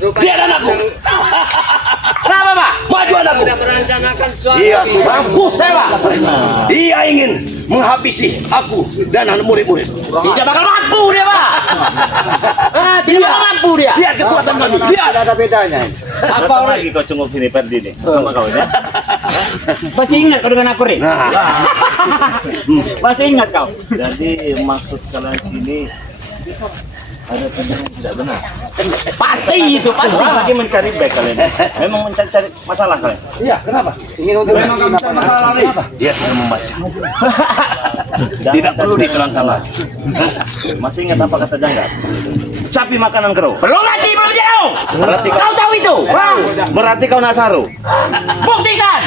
Dia dan aku. Kenapa, Pak? Maju anakku. Sudah merencanakan sesuatu. Iya, Mampus saya, Pak. dia ingin menghabisi aku dan anak murid-murid. Tidak bakal mampu dia, Pak. Tidak bakal mampu dia. Lihat kekuatan kami. Lihat. Ada bedanya. Apa lagi kau cenguk sini Perdi nih sama kau ya? Masih ingat kau dengan aku, Rin? Nah, Masih ingat kau? Jadi maksud kalian sini ada yang tidak benar. Pasti itu, pasti. Lagi mencari baik kalian. Memang mencari masalah kalian. Iya, kenapa? Ingin untuk dia sudah membaca. Dan Tidak perlu diterangkan lagi. masih ingat apa kata Janggar? Capi makanan kero. Belum mati, belum jauh. Berarti Kau tahu itu? berarti kau nasaru. Buktikan.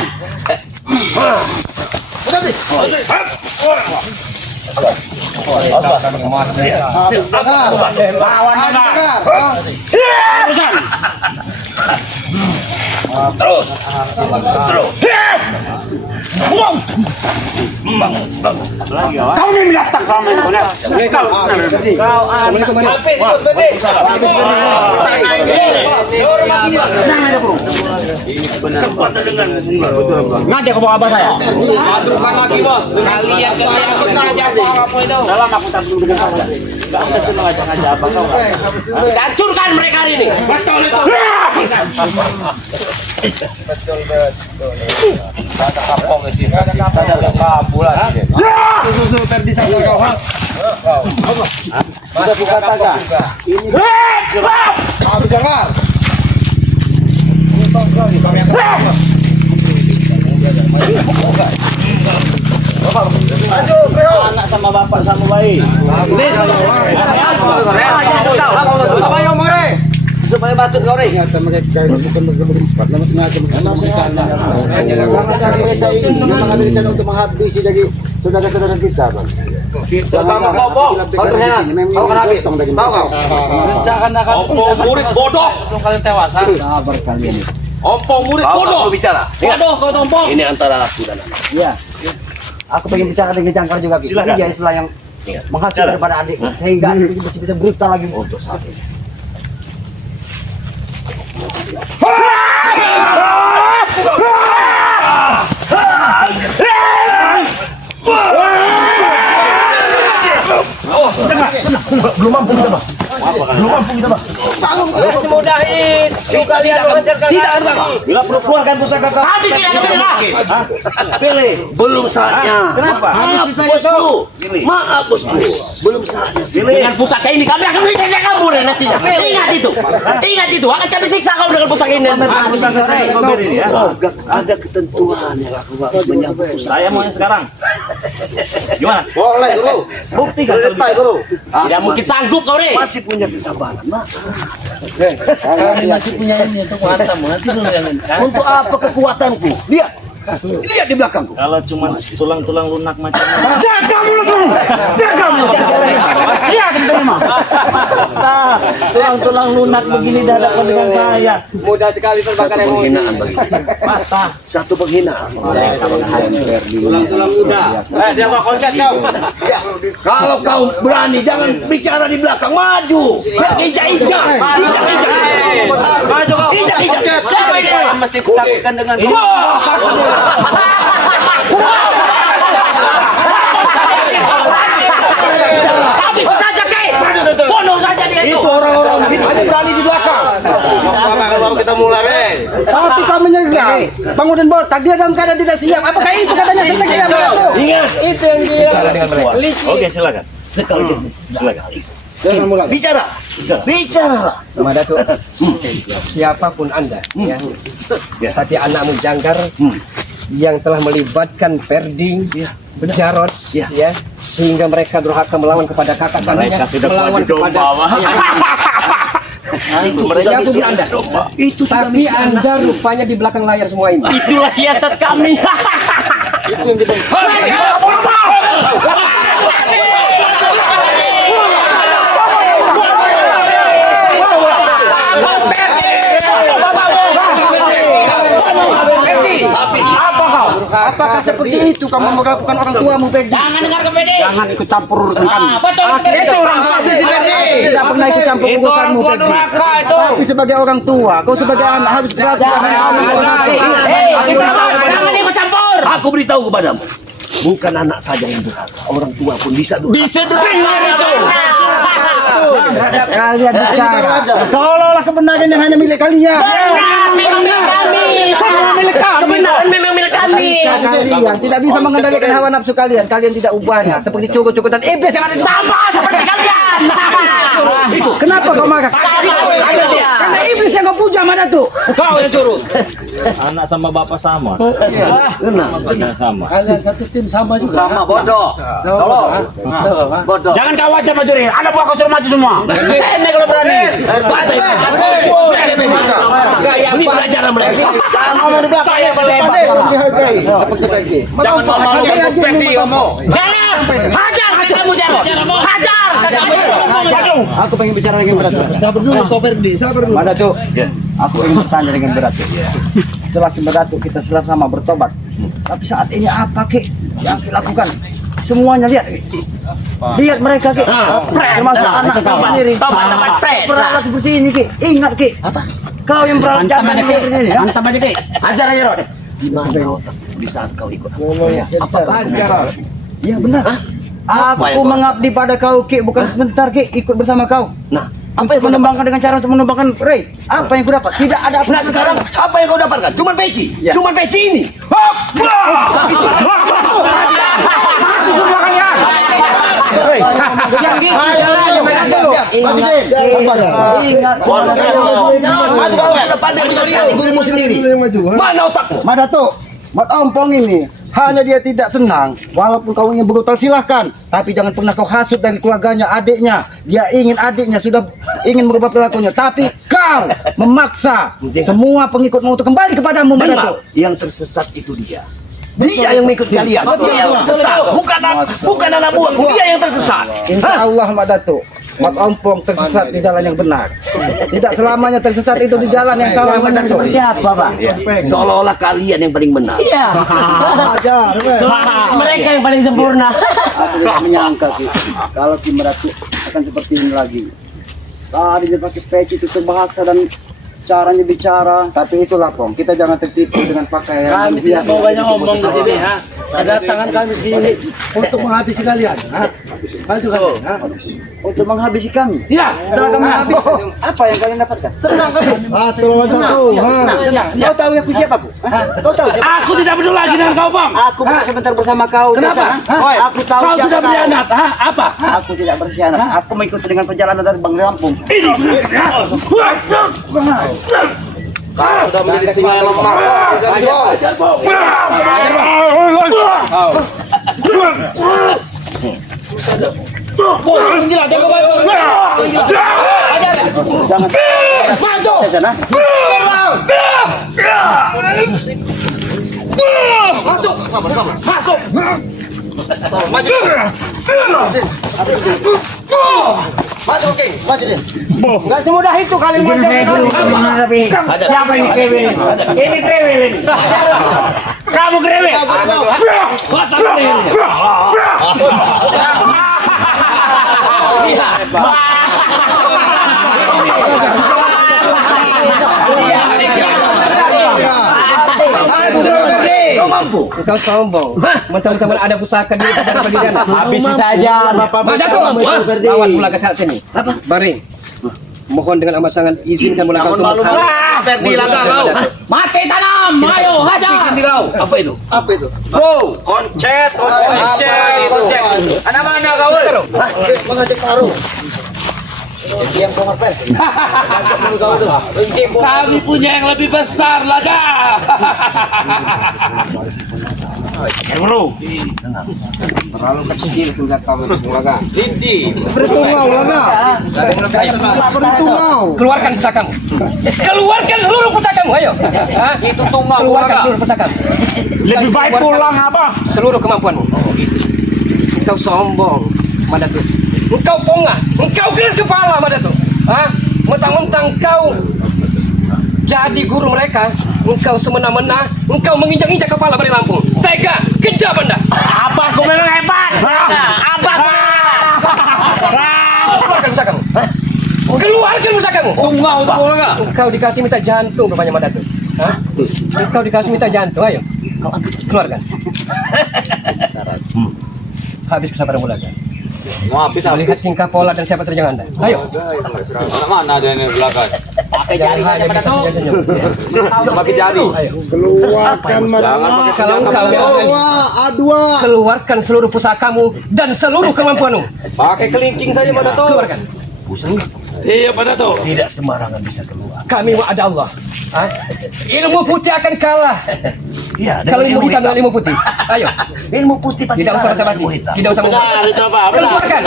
Terus. Lagi kawan. Kau ini datang sama ini. Kau. Assalamualaikum. Jangan ada bro. Kesempatan dengan Ngajak ke bawah abah saya. Kalian kerja aku sengaja apa itu? Dalam aku tampil dengan saya. Enggak ada sih ngajak-ngajak apa kau. Hancurkan mereka hari ini. Betul itu. Susu Perdi satu kau. Sudah buka taga. Ini habis jangan. Anak sama bapak sama bayi. Apa yang mau re? Supaya batut kau re. Ternyata mereka bukan nama sengaja menghentikan. Karena desa ini memang ada rencana untuk menghabisi dari saudara-saudara kita, Bang. Pertama kau bohong. Kau ternyata. Kau kenapa? Tahu kau? Ompong murid bodoh. Kalian tewas. Sabar kalian. Ompong murid bodoh. Bicara. Bodoh kau tompong. Ini antara aku dan anak. Iya. Aku pengen bicara dengan Jangkar juga. Silakan. Dia istilah yang menghasil daripada adik sehingga bisa brutal lagi untuk saat ini. Belum mampu kita, Bang. Belum mampu kita, Bang. Semudah itu kalian mengajarkan. Tidak ada kau. Bila perlu keluarkan pusaka kau. Habis tidak ada benar. Pilih. Belum saatnya. Kenapa? Maaf, bosku. Maaf, bosku. Belum saatnya. Dengan pusaka ini kami akan siksa kamu dan nantinya. Ingat itu. Ingat itu. Akan kami siksa kamu dengan pusaka ini. Kau beri ya. Ada ketentuan yang aku harus menyambut. Saya mau yang sekarang. Gimana? Boleh, Guru. Buktikan. Cepat, Guru. Tidak mungkin sanggup kau nih. Masih punya kesabaran, Mas. Kami masih punya ini untuk menghantam. Nanti dulu yang ini. Untuk apa kekuatanku? Lihat. Lihat di belakangku. Kalau cuma tulang-tulang lunak macam ini. Jaga mulutmu. Jaga mulutmu. Iya, terima. Tulang-tulang lunak begini dadakan dengan saya. Mudah sekali Satu terbakar emosi. penghinaan bagi kita. Patah. Satu penghinaan. Tulang-tulang muda. Dia mau konset kau. Kalau kau berani, jangan bicara di belakang. Maju. Lihat ijak-ijak. Ijak-ijak. Maju kau. Ijak-ijak. Siapa ini? Mesti kutakutkan dengan Habis saja, Kay. Bunuh saja dia itu. Itu orang-orang hanya berani di belakang. apa kalau kita mulai, Tapi kau menyerang. Bangun dan bor, tadi dalam keadaan tidak siap. Apakah itu katanya sedang tidak berlaku? Ingat. itu yang dia. Oke, silakan. Sekali lagi. Silakan. Jangan mulai. Bicara. Bicara. Sama Datuk, siapapun Anda, ya. Tapi anakmu Jangkar yang telah melibatkan Perdi, Jarod, ya, sehingga mereka durhaka melawan kepada kakak kandungnya, Mereka sudah melawan kuat di domba, kepada Wah. siapapun Anda. Itu sudah Tapi misi Anda rupanya di belakang layar semua ini. Itulah siasat kami. Apakah seperti itu kamu melakukan orang tuamu, Ferdi. Jangan dengar ke Ferdi. Jangan ikut campur urusan kami. Betul Itu orang tua si Ferdi. Tidak pernah ikut campur urusanmu, Ferdi. Tapi sebagai orang tua, kau sebagai anak harus perhatikan. Jangan ikut campur. Aku beritahu kepadamu, bukan anak saja yang durhaka, orang tua pun bisa durhaka. Bisa dengar itu. Kalian bicara seolah-olah kebenaran yang hanya milik kalian. Memang milik kami. Kebenaran memang milik kami. Kalian tidak bisa mengendalikan hawa nafsu kalian. Kalian tidak ubahnya seperti cukup-cukup dan iblis yang ada di sana. Sama seperti kalian. Itu kenapa kau marah? Karena iblis yang kau puja mana tuh? Kau yang curus. Anak sama bapak sama. Benar sama. Kalian satu tim sama juga. Sama bodoh. Tolong. Bodoh. Jangan kau wajah maju Rin. Anak buah kau suruh maju semua. Saya kalau berani. Ini pelajaran mereka. Saya melebar. Dihargai seperti Ferdi. Jangan ngomong Ferdi kamu. Jangan. Hajar kamu Jarot. Hajar kamu. Aku pengen bicara dengan berat. Sabar dulu kau Ferdi, sabar dulu. Mana tuh? Aku ingin bertanya dengan berat. Setelah si Datuk kita sama bertobat. Tapi saat ini apa Ki yang dilakukan? Semuanya lihat Ki. Lihat mereka Ki. Termasuk anak kau sendiri. Peralat seperti ini Ki. Ingat Ki. Apa? Kau yang peralat zaman seperti ini. Mantap aja Ki. Hajar aja Rod. Di mana otak di saat kau ikut? Iya benar. Aku mengabdi pada kau Ki, bukan sebentar Ki, ikut bersama kau. Nah, Apa yang menembangkan dengan cara untuk menembangkan Ray? Apa yang kau dapat? Tidak ada apa. nah sekarang apa yang kau dapatkan? Cuman peci, Ya. cuman peci ini. Ingat. Kau sudah pandai menasihati gurumu sendiri. Mana otakmu? Madatuk, Mat Ompong ini hanya dia tidak senang, walaupun kau ingin brutal silahkan, tapi jangan pernah kau hasut dari keluarganya, adiknya. Dia ingin adiknya sudah ingin merubah perilakunya, tapi kau memaksa semua pengikutmu untuk kembali kepadamu, Memang Madatuk. yang tersesat itu dia. Dia yang mengikut kalian. Dia yang tersesat. Bukan anak buahku. Dia yang tersesat. Insya Allah, Madatuk, Mat Ompong tersesat di jalan yang benar. Tidak selamanya tersesat itu di jalan yang salah, Madatuk. Seperti apa, Pak? Seolah-olah kalian yang paling benar. Iya. Mereka yang paling sempurna. Aku tidak menyangka Ki, kalau Ki Madatuk akan seperti ini lagi. Tadi dia pakai peci itu bahasa dan caranya bicara. Tapi itulah Pong, kita jangan tertipu dengan pakaian. Kami tidak mau banyak ngomong di sini, ha. Kedatangan kami sini untuk menghabisi kalian, ha. Maju kalian, ha. Untuk menghabisi kami. Iya. Setelah kami habis, apa yang kalian dapatkan? Senang kami. Senang. Kau tahu aku siapa, Bu? Kau tahu siapa? Aku tidak peduli lagi dengan kau, Bang. Aku bukan sebentar bersama kau. Kenapa? Desa. Hah? Aku tahu Kau siapa sudah kau. berkhianat, ha? Apa? Aku tidak berkhianat. Aku mengikuti dengan perjalanan dari Bang Lampung. Ini. Kau sudah menjadi singa yang lemah. Ke sana. Maju, oke, maju dia. Gak semudah itu kalian menghadapi. Siapa ini Kevin? Ini Trewel ini. Kamu Krewel. Kau mampu. Kau sombong. Mentang-mentang ada pusaka di pendirian. Habisi saja Bapak. Mana kau mampu? Lawan pula ke saat sini. Apa? Baring. Mohon dengan amat sangat izinkan mula kau untuk Ferdi langkah kau. Mati tanam. Ayo hajar. Apa itu? Apa itu? Bro, koncet. Anak mana kau? Mengajak taruh. Yang Bang Arpen. Kami punya yang lebih besar laga. Bro. Terlalu kecil sudah kau laga. Lindi. Bertungau laga. Bertungau. Keluarkan pusakamu. Keluarkan seluruh pusakamu, ayo. Hah? Itu tunggal Keluarkan seluruh pusakamu. Lebih baik pulang apa? Seluruh kemampuanmu. Engkau sombong, Madatuk. Engkau pongah. Engkau keras kepala, Madatuk. Hah? Mentang-mentang kau jadi guru mereka, engkau semena-mena, engkau menginjak-injak kepala Bari Lampung. Tega, Kejam Anda. Apa aku memang hebat? Apa aku? Keluarkan pusakamu. Keluarkan pusakamu. Engkau dikasih minta jantung rupanya Mandatu. Hah? Engkau dikasih minta jantung, ayo. Keluarkan. Habis kesabaran mulakan. Mau habis Melihat tingkah pola dan siapa terjang Anda. Ayo. mana ada yang di belakang? Pakai jari saja bisa senyum. Pakai jari. Keluarkan Kalau engkau keluarkan seluruh pusakamu dan seluruh kemampuanmu. Pakai kelingking saja pada tuh. Keluarkan. Iya pada tuh. Tidak sembarangan bisa keluar. Kami ada Allah. Hah? Ilmu putih akan kalah. Iya, Kalau ilmu hitam dengan ilmu putih. Ayo. ilmu putih pasti Tidak usah basa-basi. Tidak usah keluarkan.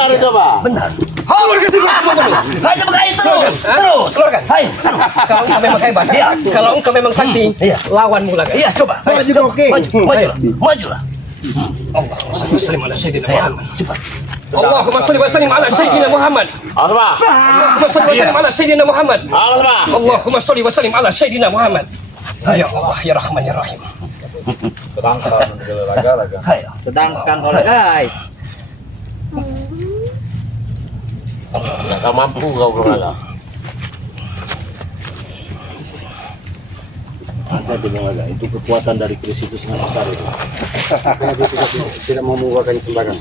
Benar. Keluarkan seluruh kemampuanmu. Hanya begitu terus. Hah? Terus. Keluarkan. Hai. Kalau engkau memang hebat. Iya. Kalau engkau memang sakti, Iya. lawan mulakan. Iya, coba. Maju oke. Maju. Majulah. Allahumma shalli ala sayyidina Muhammad. Cepat. Allahumma shalli wa sallim ala sayyidina Muhammad. Apa? Allahumma shalli wa sallim ala sayyidina Muhammad. Apa? Allahumma shalli wa sallim ala sayyidina Muhammad. Ya Allah, ya Rahman, ya Rahim. Hai. Sedangkan oleh guys. Enggak mampu kau berada. Ada dengar itu kekuatan dari Kris itu sangat besar itu. Tidak mau mengeluarkan sembarangan.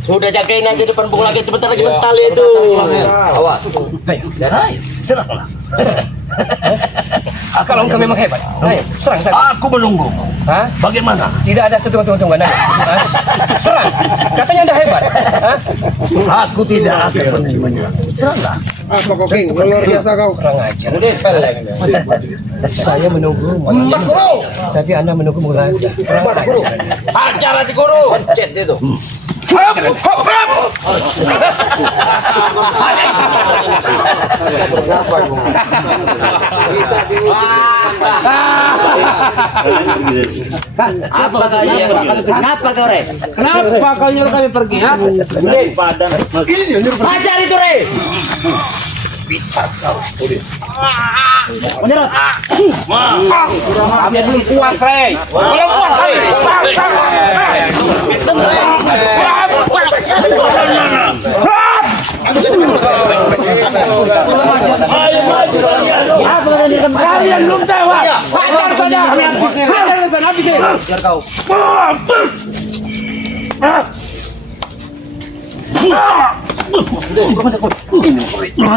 Sudah jagain aja depan pukul lagi sebentar lagi mental itu. Awas. Hai. Serahlah. Kalau engkau memang hebat, ayo serang saja. Aku menunggu. Hah? Bagaimana? Tidak ada tunggu-tungguan. Serang. Katanya Anda hebat. Hah? Aku tidak akan pernah menyerang. Seranglah. Apa kau King? Luar biasa kau. Serang aja. Saya menunggu. Tapi Anda menunggu mulai. Acara di guru. Pencet itu. Kenapa kau Re? Kenapa kau nyuruh kami pergi? Ha? Ajar itu Re. Menyerot. Kami belum puas Re. Belum puas kalian belum tahu. Hajar saja. Hajar saja habisin. Biar kau. Kurang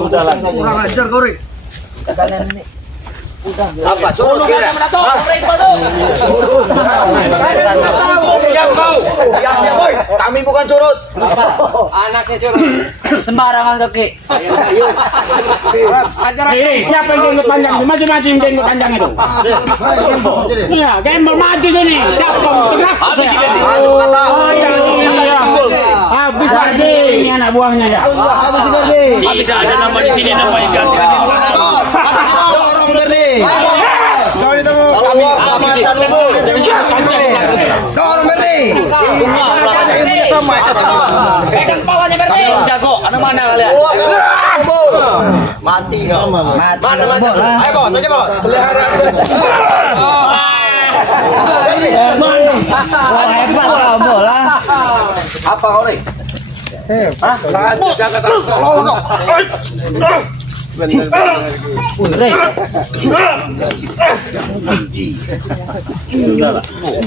ajar kau, Rik. Apa? Curut kira. Diam kau. Diam boy. Kami bukan curut. Anaknya curut. Sembarangan kaki. Siapa yang jenggot panjang? Maju-maju yang jenggot panjang itu. Ya, gembel maju sini. Siapa yang tegak? Habis ini. Oh iya. Habis lagi ini anak buahnya ya. Habis ada nama di sini namanya ganti. Dorong Berdi. Kau ditemu. Dorong Berdi. Pegang bawahnya Berdi. Jago. Ada mana kalian? Mati kau. Mana bola? Ayo bos, aja bos. Peliharaan. Hebat kau bola. Apa kau nih? Hah? Lanjut jaga terus.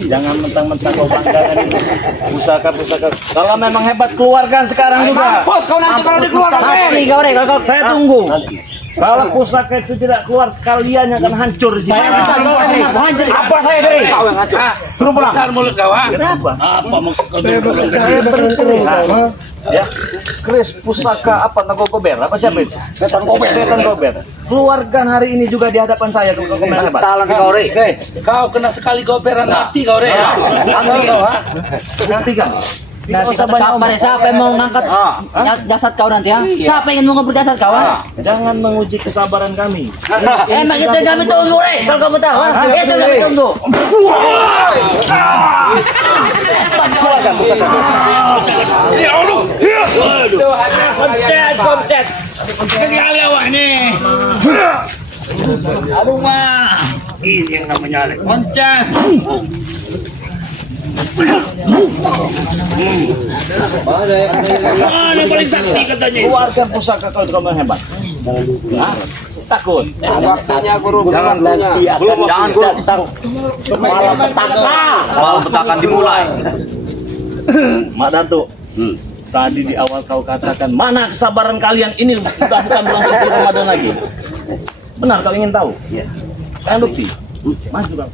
Jangan mentang-mentang kau banggakan ini pusaka-pusaka. Kalau memang hebat keluarkan sekarang juga. Bos kau nanti kalau dikeluarkan kau Re. Kalau saya tunggu. Kalau pusaka itu tidak keluar, kalian akan hancur di sini. Apa saya dari? Suruh pulang. Besar mulut kau, ha? Apa maksud kau? Ya, Kris pusaka apa Nagogober? Apa siapa itu? Setan Gober. Keluarkan hari ini juga di hadapan saya kalau kau memang hebat. Talan kau Re. Kau kena sekali goberan mati kau Re. Mati kau, ha? Mati kan? Nanti usah kata banyak kapan ya, siapa yang mau ngangkat jasad kau nanti ya? Siapa yang ingin mengubur jasad kau? Jangan menguji kesabaran kami. Emang itu yang kami tunggu, kalau kamu tahu. Itu yang kami tunggu. Komcet. Kekali awak ini. Aduh mah. Ini yang namanya komcet. Mana paling sakti katanya? Keluarkan pusaka kau itu kamu yang hebat. Hah? Takut. Waktunya guru. Jangan guru. Malam petakan dimulai. Mak Dato, tadi di awal kau katakan mana kesabaran kalian ini bukan bulan suci Ramadan lagi. Benar kau ingin tahu? Iya. Kalian bukti. Maju kau.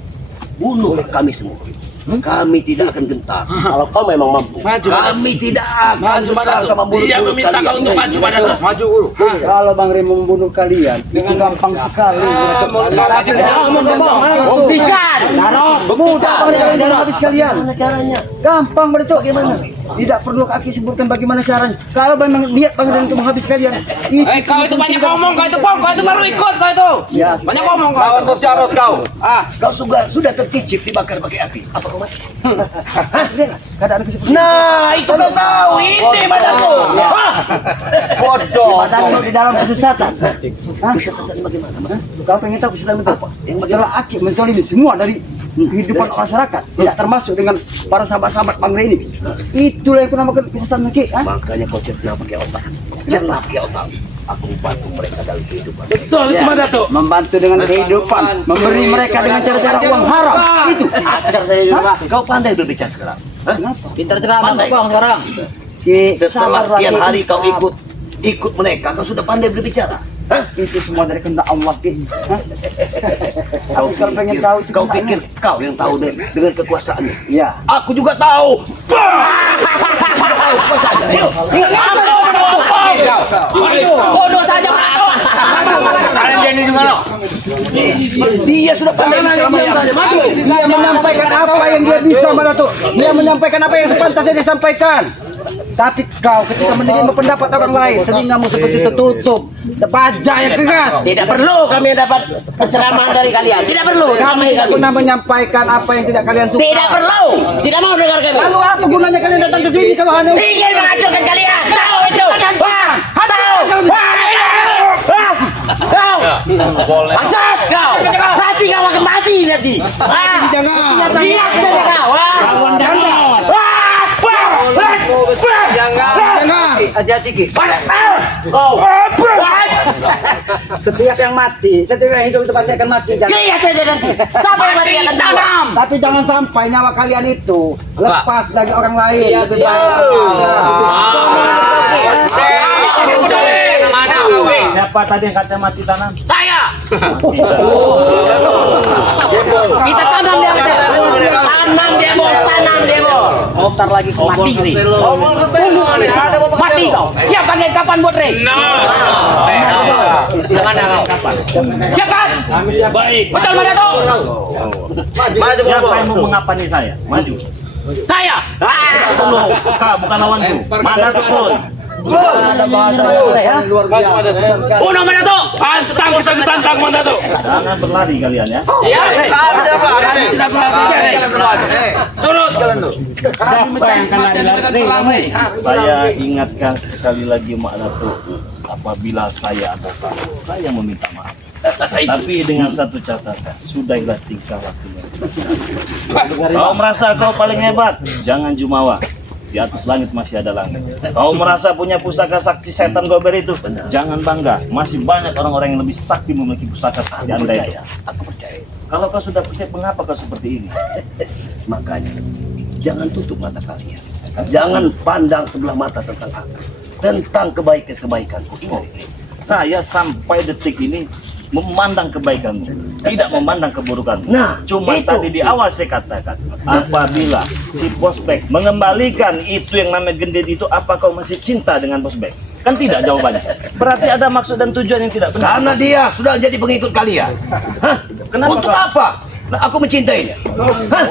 Bunuh kami semua. Kami tidak akan gentar. Kalau kau memang mampu. Kami tidak akan gentar sama Dia bunuh-bunuh meminta kau kalian. untuk maju pada Maju guru. Kalau Bang Rim membunuh kalian, itu gampang sekali. Buktikan. Mudah kalian habis kalian. Gimana caranya? Gampang betul. Bagaimana? Tidak perlu kaki sebutkan bagaimana caranya. Kalau memang niat Bang Rim untuk menghabis kalian. Kau itu banyak ngomong, kau itu baru ikut kau itu. Ya, Banyak ngomong kau. Lawan Bos Jarod kau. Kau sudah tercicip dibakar pakai api. Apa kau mati? keadaan seperti Nah, itu kau tahu. Ini badanku. Bodoh. Badan di dalam kesesatan. Kesesatan bagaimana? Mas? Kau pengen tahu kesesatan itu apa? Yang setelah Aki mencolimi semua dari kehidupan masyarakat, tidak termasuk dengan para sahabat-sahabat Bang Rim ini. Itulah yang kunamakan kesesatan Ki. Makanya kau cerna pakai otak. Cerna pakai otak. Aku membantu mereka dalam kehidupan. Betul itu Mak Dato. Membantu dengan kehidupan, memberi mereka dengan cara-cara uang haram. Itu. Ajar saya juga. Kau pandai berbicara sekarang. Hah? Pintar ceramah Bang sekarang. Ki, Setelah sabar, sekian Ki. hari kau ikut mereka, kau sudah pandai berbicara. Hah? Itu semua dari kehendak Allah, Ki. Hah? Kau kalau pengen tahu itu Kau kehendaknya. pikir kau yang tahu dengan kekuasaannya? Iya. Aku juga tahu. Kekuasaannya. Ayo. Bodoh saja Pak. Kalian jadi di mana? Dia sudah pandai berbicara. Dia menyampaikan apa yang dia bisa, Mbak Datuk. Dia menyampaikan apa yang sepantasnya disampaikan. Tapi kau ketika menerima pendapat orang lain, telingamu seperti tertutup, terbaja yang keras. Tidak perlu kami dapat penceramaan dari kalian. Tidak perlu. Kami tidak pernah menyampaikan apa yang tidak kalian suka. Tidak perlu. Tidak mau dengarkan. Lalu apa gunanya kalian datang ke sini kalau hanya Ingin menghancurkan kalian. Tahu itu. Wah, tahu. Kau. Asap kau. Mati kau akan mati nanti. Lihat saja kau. hati-hati, Ki. Kau. Setiap yang mati, setiap yang hidup itu pasti akan mati. Lihat saja nanti. Sampai mati akan tanam. Tapi jangan sampai nyawa kalian itu lepas dari orang lain. Lebih baik. Siapa tadi yang kata mati tanam? Saya. Kita tanam dia. Tanam demo, tanam demo. Bentar lagi kau mati nih. Mati kau. Siapkan yang kapan buat Rey? Mana kau? Siapkan. Baik. Betul mana tuh? Siapa yang mau mengapani saya? Maju. Saya. Tunggu, kau bukan lawanku. Mana tuh pun? Ada bahasa ya. Luar biasa. Uno mana tuh? Tantang bisa ditantang Mak Dato. Jangan berlari kalian ya. Tidak turun kalian tuh. Siapa yang kena dilari? Saya ingatkan sekali lagi Mak Dato. Apabila saya ada salah, saya meminta maaf. Tapi dengan satu catatan, sudahlah tingkah lakunya. Kau merasa kau paling hebat, jangan jumawa. Di atas langit masih ada langit. Kau merasa punya pusaka sakti setan gober itu, jangan bangga. Masih banyak orang-orang yang lebih sakti memiliki pusaka sakti Anda itu. Aku percaya. Kalau kau sudah percaya, mengapa kau seperti ini? Makanya jangan tutup mata kalian. Jangan pandang sebelah mata tentang aku. Tentang kebaikan-kebaikanku. Ingat ini. Saya sampai detik ini memandang kebaikanmu, tidak memandang keburukanmu. Nah, Cuma itu. tadi di awal saya katakan, apabila si Prospek mengembalikan itu yang namanya gendit itu, apa kau masih cinta dengan Prospek? Kan tidak jawabannya. Berarti ada maksud dan tujuan yang tidak benar. Karena dia sudah jadi pengikut kalian. Hah? Kenapa Untuk kau- apa? Nah, aku mencintainya. Hah?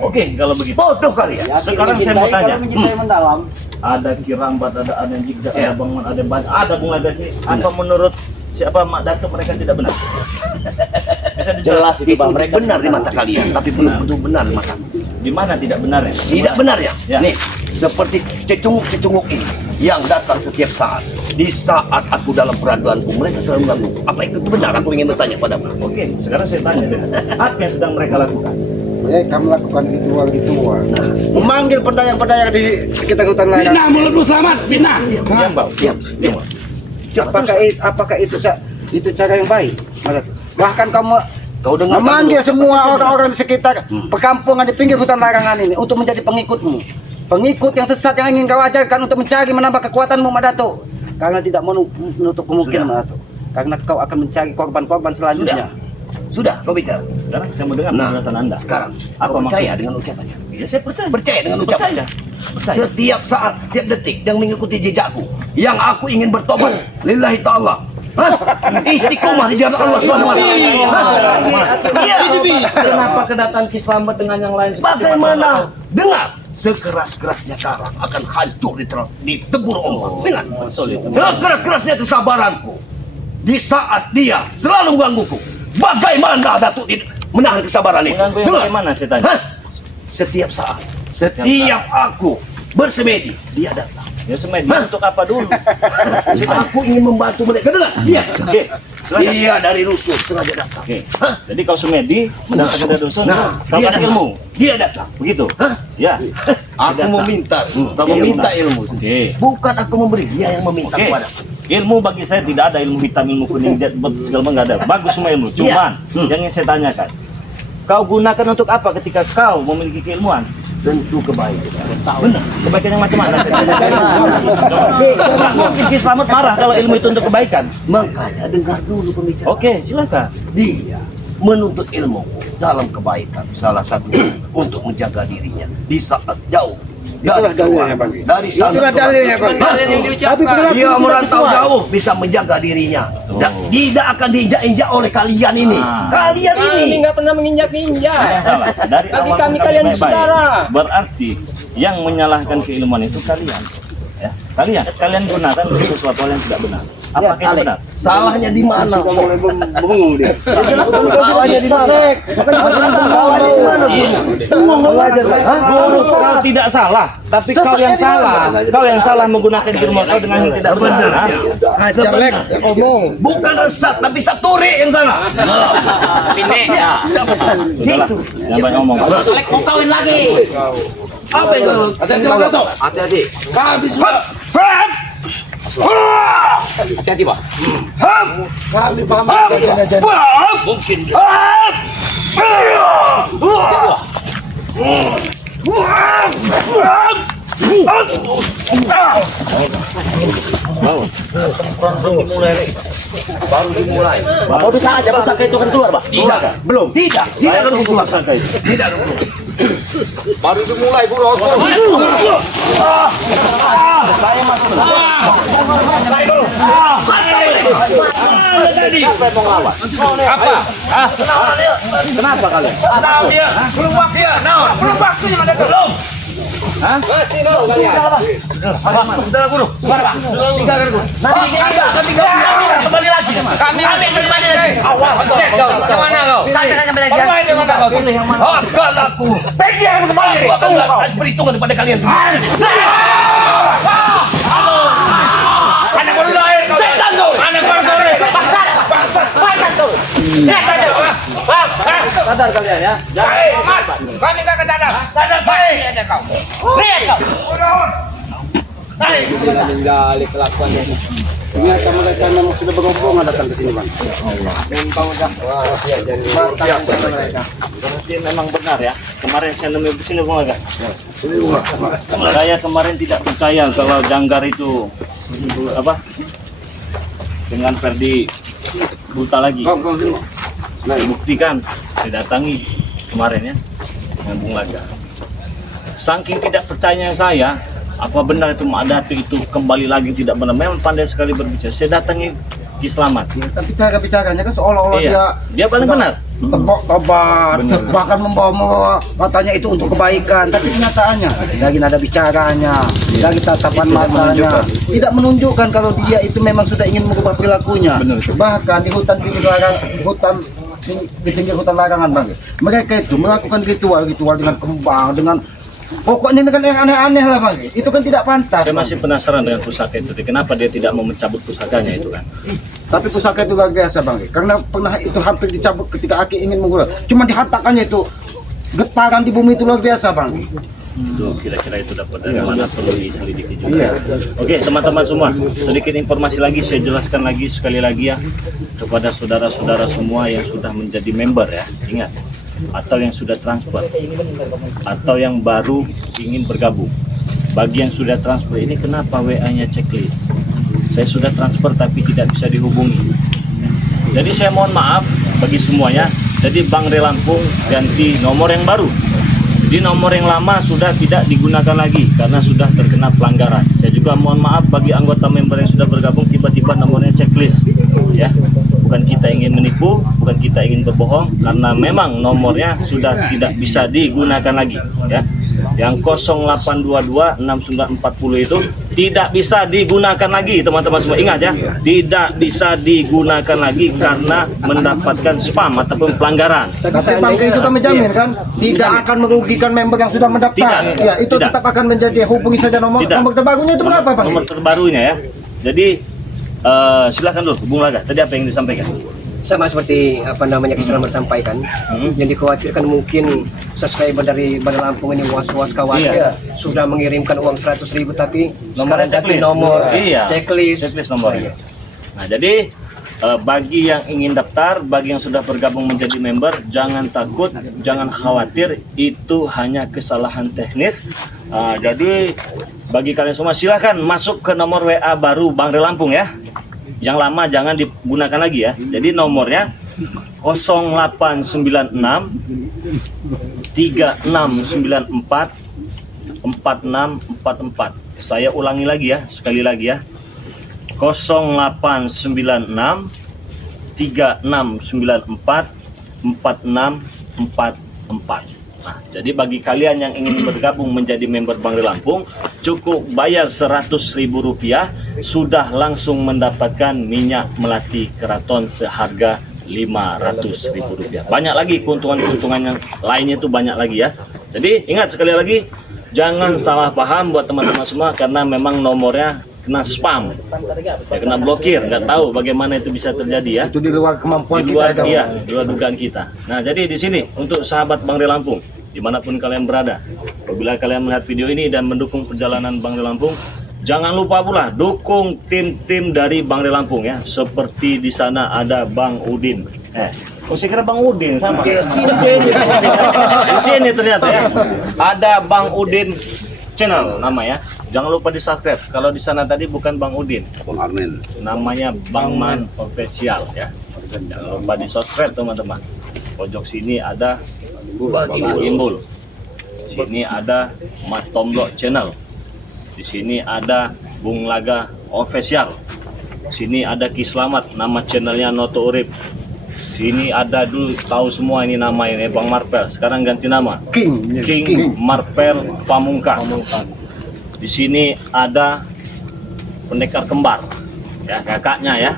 Oke, kalau begitu. Bodoh kalian. Sekarang saya mau tanya. Kalau mencintai mendalam. Ada Kirambat, ada Aden Jigda, ada Bang Man, ada Ban, ada Bung Adasi. Apa menurut siapa Mak Datuk mereka tidak benar? Bisa Jelas dijelaskan itu benar di mata kalian, tapi belum tentu benar di mataku. di mana tidak benarnya? Tidak benar ya? Ya. Nih, seperti cecunguk-cecunguk ini yang datang setiap saat. Di saat aku dalam peraduanku, mereka selalu mengganggu. Apa itu benar? Aku ingin bertanya padamu. Oke, sekarang saya tanya deh. Apa yang sedang mereka lakukan? Kamu lakukan ritual-ritual. Memanggil pedayang-pedayang di sekitar hutan lain. Bina mulutmu selamat, Bina. Diam, Bau. Diam. Apakah itu cara yang baik? Bahkan kamu Kau dengar memanggil semua orang-orang di sekitar perkampungan di pinggir hutan larangan ini untuk menjadi pengikutmu. Pengikut yang sesat yang ingin kau ajarkan untuk mencari menambah kekuatanmu, Madato. Karena tidak menutup kemungkinan, Madato. Karena kau akan mencari korban-korban selanjutnya. Sudah, kau bicara. Sekarang saya mau dengar penjelasan Anda. Sekarang, Apa kau percaya maksudnya? dengan ucapannya? Ya, saya percaya. Percaya dengan ucapannya? Percaya. Setiap saat, setiap detik yang mengikuti jejakku, yang aku ingin bertobat, lillahi ta'ala. Hah? Istiqomah di jalan Allah SWT. Iya. Kenapa kedatangan Ki Slamet dengan yang lain? Bagaimana? Dengar, sekeras-kerasnya karang akan hancur ditebur ombak. Dengar, sekeras-kerasnya kesabaranku di saat dia selalu menggangguku. Bagaimana Datuk menahan kesabaran itu? Mengganggu yang Dengar. bagaimana saya tanya? Hah? Setiap saat, setiap aku bersemedi, dia datang. Ya semedi untuk apa dulu? Aku ingin membantu mereka. Dengar, dia. Oke. Silakan. Dia dari rusuh sengaja datang. Oke. Jadi kau semedi mendatangkan dari dusun. Nah, Kau dia kasih datang. ilmu. Dia datang. Begitu. Hah? Ya. Aku meminta, Kau meminta meminta. ilmu. Oke. Bukan aku memberi, dia yang meminta Oke. kepada. Ilmu bagi saya tidak ada ilmu hitam, ilmu kuning, segala macam nggak ada. Bagus semua ilmu. Cuman yang ingin saya tanyakan, kau gunakan untuk apa ketika kau memiliki keilmuan? Tentu kebaikan. Benar. Kebaikan yang macam mana? Mungkin Ki Slamet marah kalau ilmu itu untuk kebaikan. Makanya dengar dulu pembicaraan. Oke, silakan. Dia menuntut ilmu dalam kebaikan. Salah satunya untuk menjaga dirinya di saat jauh. Itulah dalilnya, Bang. Dari sana. Itulah dalilnya, Bang. Tapi kenapa Dia tidak merantau sesuai? jauh bisa menjaga dirinya. Tidak akan diinjak-injak oleh kalian ini. Ah. Kalian ini. nggak pernah menginjak-injak. Salah. Dari Bagi awal kami kami kalian baik-baik. saudara. Berarti yang menyalahkan keilmuan itu kalian. Ya, kalian gunakan untuk sesuatu yang tidak benar. Apakah itu benar? Salahnya di mana? Sudah mulai bengong dia. Salahnya di mana? Kau tidak salah, tapi kau yang salah. Kau yang salah menggunakan ilmu kau dengan yang tidak benar. Jelek, omong. Bukan sesat, tapi saturi yang salah. Itu. Jangan banyak ngomong. Selek mau kawin lagi. Apa itu? Hati-hati. Habis. Hati-hati, Pak. Mungkin. Apa bisa aja pusaka itu kan keluar, Pak? Tidak. Belum. Tidak. Tidak akan keluar sangka itu. Tidak akan keluar. Baru dimulai, Bu. Kenapa kalian? Kembali lagi. Kami kembali lagi. Kemana kau? Akan aku. Aku akan kasih perhitungan kepada kalian semua. Anak baru lahir. Setan kau. Anak baru lahir. Bangsat kau. Sadar kalian ya. Kami gak sadar. Sadar baik aja kau. Lihat kau. Ternyata mereka memang sudah berhubungan datang ke sini, Bang. Berarti memang benar ya. Kemarin saya nemui di sini Bung Aga. Saya kemarin tidak percaya kalau Janggar itu apa? Dengan Ferdi buta lagi. Saya buktikan, saya datangi kemarin ya dengan Bung Laga. Saking tidak percayanya saya, apa benar itu Mak Datuk itu kembali lagi tidak benar? Memang pandai sekali berbicara. Saya datangi Ki Slamet. Tapi cara bicaranya kan seolah-olah Iya, dia paling benar. tebak-tebak, bahkan membawa matanya itu untuk kebaikan, tapi kenyataannya lagi nada bicaranya, lagi tatapan matanya tidak menunjukkan kalau dia itu memang sudah ingin mengubah perilakunya. Bahkan di hutan di pinggir hutan larangan Bang, mereka itu melakukan ritual dengan kembang, dengan pokoknya dengan yang aneh-aneh lah Bang. Itu kan tidak pantas. Saya masih penasaran dengan pusaka itu. Kenapa dia tidak mau mencabut pusakanya itu kan? Tapi pusaka itu luar biasa Bang, karena pernah itu hampir dicabut ketika Aki ingin menggulang. Cuma dihantarkannya itu getaran di bumi itu luar biasa Bang. Itu kira-kira itu dapat dari mana, perlu diselidiki juga. Oke teman-teman semua, sedikit informasi lagi saya jelaskan lagi sekali lagi ya kepada saudara-saudara semua yang sudah menjadi member ya. Ingat, atau yang sudah transfer atau yang baru ingin bergabung. Bagi yang sudah transfer ini, kenapa WA-nya checklist? Saya sudah transfer tapi tidak bisa dihubungi. Jadi saya mohon maaf bagi semuanya. Jadi Bang Relampung ganti nomor yang baru. Jadi nomor yang lama sudah tidak digunakan lagi karena sudah terkena pelanggaran. Saya juga mohon maaf bagi anggota member yang sudah bergabung tiba-tiba nomornya checklist. Ya, bukan kita ingin menipu, bukan kita ingin berbohong, karena memang nomornya sudah tidak bisa digunakan lagi. Ya, yang 08226940 itu tidak bisa digunakan lagi teman-teman semua. Ingat ya, tidak bisa digunakan lagi karena mendapatkan spam ataupun pelanggaran. Tapi Bang itu kan menjamin kan tidak akan merugikan member yang sudah mendaftar. Tidak. Ya, itu Tidak. tetap akan menjadi, hubungi saja nomor terbarunya itu berapa Bang? Nomor terbarunya ya. Jadi silakan dulu Bung Laga. Tadi apa yang disampaikan? Sama seperti apa namanya Kisra sampaikan, yang dikhawatirkan mungkin subscriber dari Bandar Lampung ini was-was khawatir sudah mengirimkan uang 100.000 tapi sekarang ganti nomor checklist nomornya. Nah jadi bagi yang ingin daftar, bagi yang sudah bergabung menjadi member, jangan takut, jangan khawatir, itu hanya kesalahan teknis. Jadi bagi kalian semua silakan masuk ke nomor WA baru Bang Relampung ya. Yang lama jangan digunakan lagi ya. Jadi nomornya 0896 3694 4644. Saya ulangi lagi ya, sekali lagi ya. 0896 3694 4644. Nah, jadi bagi kalian yang ingin bergabung menjadi member Bang Relampung, cukup bayar Rp100.000 sudah langsung mendapatkan minyak melati keraton seharga Rp500.000. Banyak lagi keuntungan-keuntungan yang lainnya itu banyak lagi ya. Jadi ingat sekali lagi, jangan salah paham buat teman-teman semua karena memang nomornya kena spam, ya, kena blokir, nggak tahu bagaimana itu bisa terjadi ya. Itu di luar kemampuan Di luar, kita. iya, di luar dugaan kita. Nah, jadi di sini untuk sahabat Bang Relampung, dimanapun kalian berada, apabila kalian melihat video ini dan mendukung perjalanan Bang Relampung, jangan lupa pula dukung tim-tim dari Bang Relampung ya. Seperti di sana ada Bang Udin. Saya kira Bang Udin sama. Di sini ternyata ya. Ada Bang Udin channel namanya. Jangan lupa di subscribe. Kalau di sana tadi bukan Bang Udin, Bang Arnen. Namanya Bang Man Official ya. Jangan lupa di subscribe teman-teman. Pojok sini ada Bang Imbul. Sini ada Mat Tomlok Channel. Di sini ada Bung Laga Official. Sini ada Ki Slamet, nama channelnya Noto Urip. Sini ada dulu tahu semua ini nama ini Bang Marpel. Sekarang ganti nama. King Marpel Pamungkas. Di sini ada pendekar kembar, ya kakaknya ya,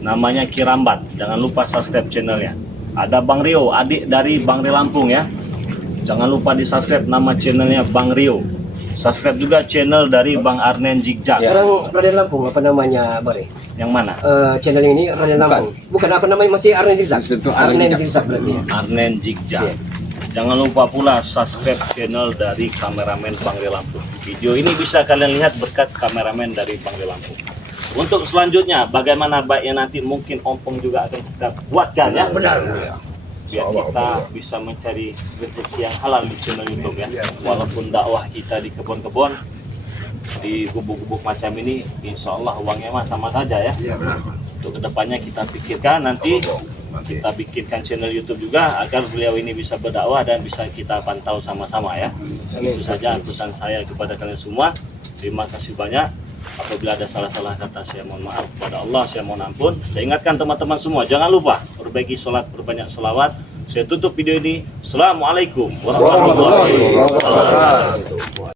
namanya Kirambat. Jangan lupa subscribe channelnya. Ada Bang Rio, adik dari Bang Relampung ya. Jangan lupa di subscribe nama channelnya Bang Rio. Subscribe juga channel dari Bang Arnen Jigjak. Sekarang Raden Lampung apa namanya Bare? Yang mana? Channel ini Raden Lampung. Bukan apa namanya, masih Arnen Zigzag. Arnen Zigzag berarti ya. Arnen Jigjak. Jangan lupa pula subscribe channel dari kameramen Bang Relampung. Video ini bisa kalian lihat berkat kameramen dari Bang Relampung. Untuk selanjutnya, bagaimana baiknya nanti mungkin ompong juga akan kita buatkan ya. Benar. Biar kita bisa mencari rezeki yang halal di channel YouTube ya. Walaupun dakwah kita di kebun-kebun, di gubuk-gubuk macam ini, insya Allah uangnya mah sama saja ya. Untuk kedepannya kita pikirkan nanti. Kita bikinkan channel YouTube juga agar beliau ini bisa berdakwah dan bisa kita pantau sama-sama ya. Itu saja pesan saya kepada kalian semua. Terima kasih banyak. Apabila ada salah-salah kata saya mohon maaf kepada Allah, saya mohon ampun. Saya ingatkan teman-teman semua, jangan lupa perbaiki sholat, berbanyak sholawat, Saya tutup video ini. Assalamualaikum warahmatullahi wabarakatuh.